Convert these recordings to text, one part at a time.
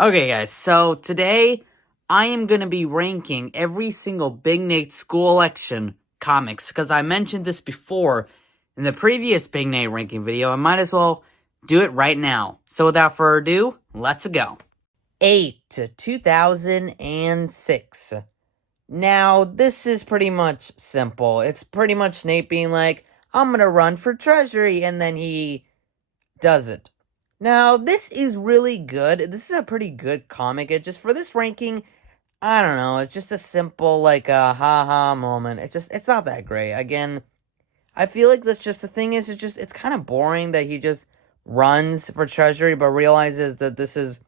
Okay, guys, so today I am going to be ranking every single Big Nate School Election comics, because I mentioned this before in the previous Big Nate ranking video. I might as well do it right now. So without further ado, let's go. 8 to 2006. Now, this is pretty much simple. It's pretty much Nate being like, I'm going to run for treasury, and then he does it. Now, this is really good. This is a pretty good comic. It just, for this ranking, I don't know. It's just a simple, like, a ha-ha moment. It's not that great. Again, I feel like that's just, the thing is, it's kind of boring that he just runs for treasury, but realizes that this is,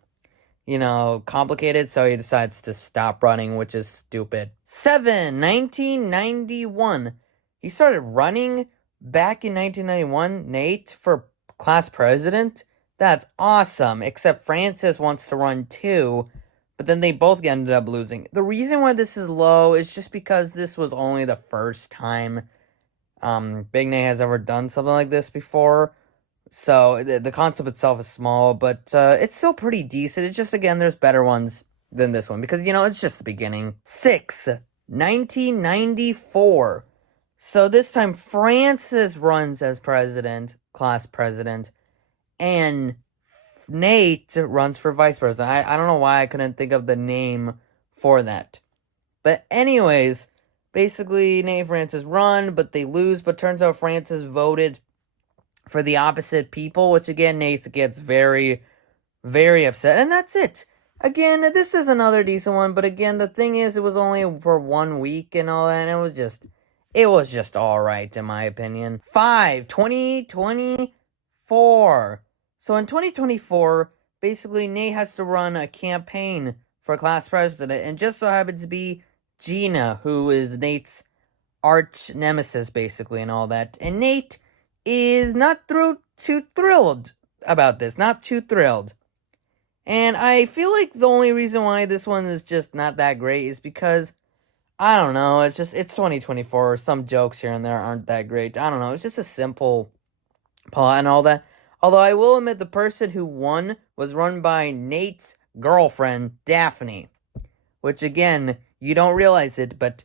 complicated, so he decides to stop running, which is stupid. 1991. He started running back in 1991, Nate, for class president. That's awesome, except Francis wants to run too, but then they both ended up losing. The reason why this is low is just because this was only the first time Big Nate has ever done something like this before. So the concept itself is small, but it's still pretty decent. It's just, again, there's better ones than this one because, it's just the beginning. 1994. So this time Francis runs as president, class president, and Nate runs for vice president. I don't know why I couldn't think of the name for that. But anyways, basically Nate and Francis run, but they lose. But turns out Francis voted for the opposite people, which again, Nate gets very, very upset. And that's it. Again, this is another decent one. But again, the thing is, it was only for 1 week and all that. And it was just alright, in my opinion. 2024. So in 2024, basically Nate has to run a campaign for class president, and just so happens to be Gina, who is Nate's arch nemesis, basically, and all that. And Nate is not too thrilled about this. Not too thrilled. And I feel like the only reason why this one is just not that great is because, I don't know, it's 2024. Some jokes here and there aren't that great. I don't know, it's just a simple plot and all that. Although I will admit the person who won was run by Nate's girlfriend, Daphne. Which, again, you don't realize it, but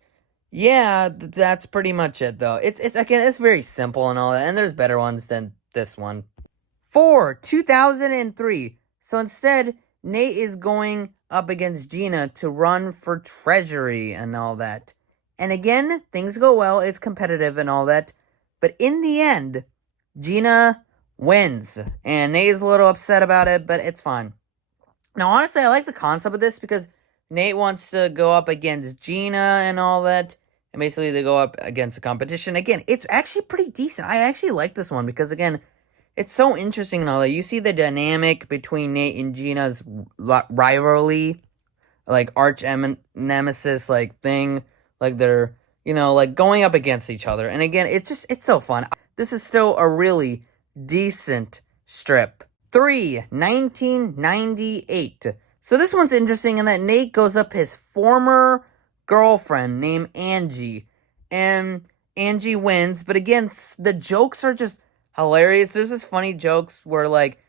yeah, that's pretty much it, though. It's very simple and all that, and there's better ones than this one. 2003. So instead, Nate is going up against Gina to run for treasury and all that. And again, things go well, it's competitive and all that. But in the end, Gina wins. And Nate is a little upset about it, but it's fine. Now, honestly, I like the concept of this because Nate wants to go up against Gina and all that. And basically, they go up against a competition. Again, it's actually pretty decent. I actually like this one because, again, it's so interesting and all that. You see the dynamic between Nate and Gina's rivalry, like arch nemesis, like thing. Like they're, like going up against each other. And again, it's so fun. This is still a really decent strip. 1998. So this one's interesting in that Nate goes up his former girlfriend named Angie. And Angie wins. But again, the jokes are just hilarious. There's this funny jokes where, like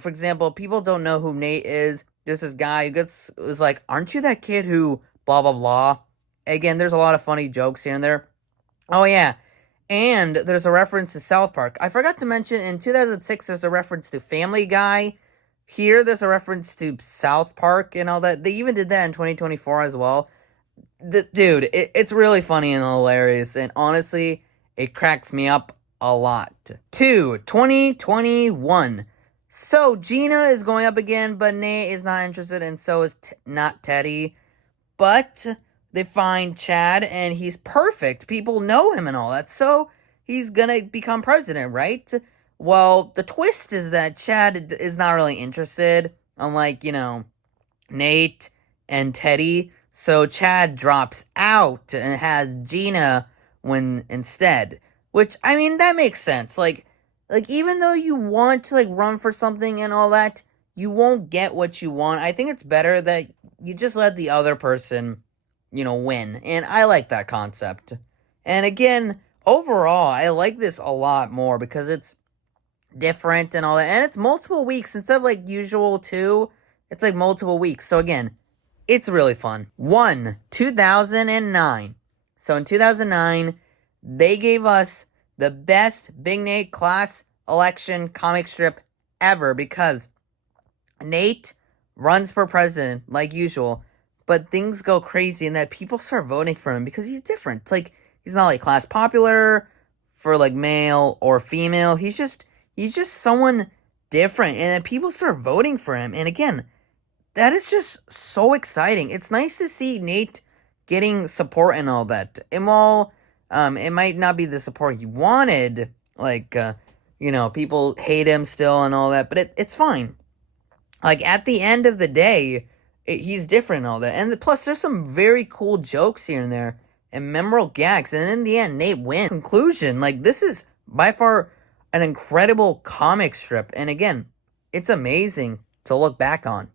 for example, people don't know who Nate is. There's this guy who was like, aren't you that kid who blah, blah, blah? Again, there's a lot of funny jokes here and there. Oh, yeah. And there's a reference to South Park. I forgot to mention, in 2006, there's a reference to Family Guy. Here, there's a reference to South Park and all that. They even did that in 2024 as well. Dude, it's really funny and hilarious. And honestly, it cracks me up a lot. 2021. So, Gina is going up again, but Nate is not interested, and so is not Teddy. But they find Chad, and he's perfect. People know him and all that, so he's gonna become president, right? Well, the twist is that Chad is not really interested, unlike, Nate and Teddy. So Chad drops out and has Gina win instead. Which, I mean, that makes sense. Like even though you want to, run for something and all that, you won't get what you want. I think it's better that you just let the other person, win. And I like that concept. And again, overall, I like this a lot more because it's different and all that. And it's multiple weeks instead of, usual 2. It's like multiple weeks. So again, it's really fun. 2009. So in 2009, they gave us the best Big Nate class election comic strip ever because Nate runs for president like usual, but things go crazy in that people start voting for him because he's different. It's like he's not like class popular for like male or female. He's just someone different, and then people start voting for him. And again, that is just so exciting. It's nice to see Nate getting support and all that. And while it might not be the support he wanted, like people hate him still and all that, but it's fine. Like at the end of the day, he's different and all that. And plus, there's some very cool jokes here and there and memorable gags. And in the end, Nate wins. Conclusion, like this is by far an incredible comic strip. And again, it's amazing to look back on.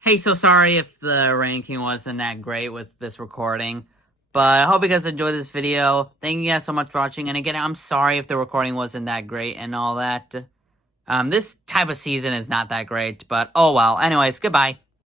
Hey, so sorry if the ranking wasn't that great with this recording, but I hope you guys enjoyed this video. Thank you guys so much for watching, and again, I'm sorry if the recording wasn't that great and all that. This type of season is not that great, but oh well. Anyways, goodbye.